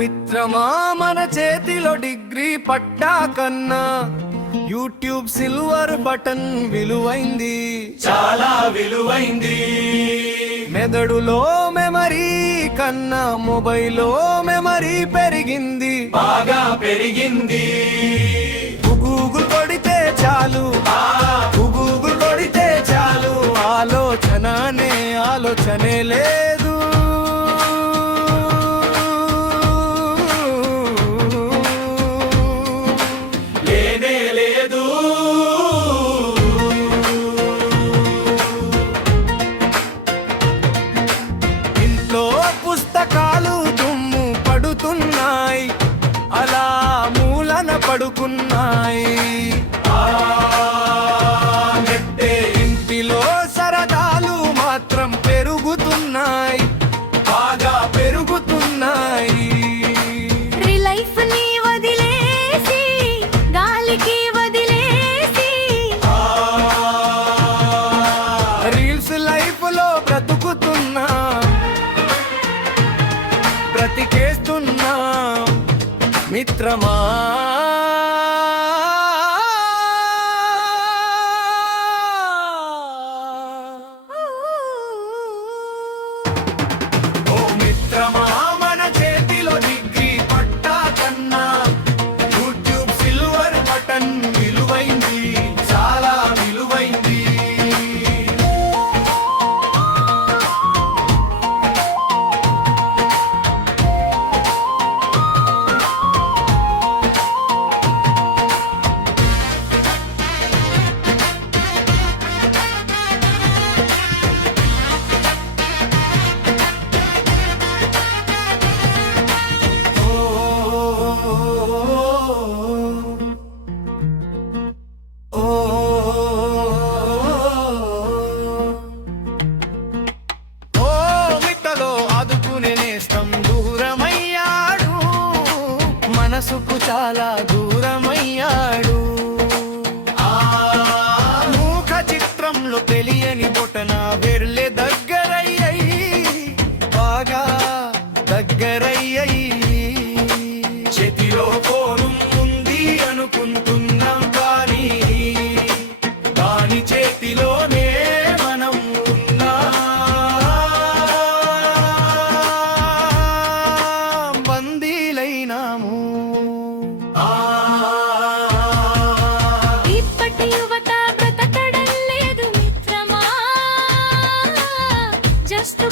మిత్రమా మన చేతిలో డిగ్రీ పట్టా కన్నా యూట్యూబ్ సిల్వర్ బటన్ విలువైంది, చాలా విలువైంది. మెదడులో మెమరీ కన్నా మొబైల్లో మెమరీ పెరిగింది, బాగా పెరిగింది. గూగుల్ కొడితే చాలు, గూగుల్ కొడితే చాలు, ఆలోచనే లేదు. లేనే లేదు. ఇంట్లో పుస్తకాలు దుమ్ము పడుతున్నాయి, అలా మూలన పడుకున్నాయి. ఇంటిలో సరదాలు మాత్రం పెరుగుతున్నాయి, బాగా పెరుగుతున్నాయి. లైఫ్ ని వదిలేసి గాలికి వదిలేసి రీల్స్ లైఫ్ లో బ్రతుకుతున్నా, బ్రతికేస్తున్నా మిత్రమా. ఓ మిత్రమా మన చేతిలో డిగ్రీ పట్టా కన్నా యూట్యూబ్ సిల్వర్ బటన్ విలువైంది, చాలా విలువైంది. మనసుకు చాలా దూరమయ్యాడు, మూక చిత్రంలో తెలియని బొటన వెర్లే దగ్గరయ్యాయి, బాగా దగ్గరయ్యాయి. చేతిలో ఫోను ఉంది అనుకుంటున్నాం కానీ దాని చేతిలోనే మనం ఉన్నా. బందీలైనాము. ఇప్పటి యువత బ్రతకడం లేదు మిత్రమా, జస్ట్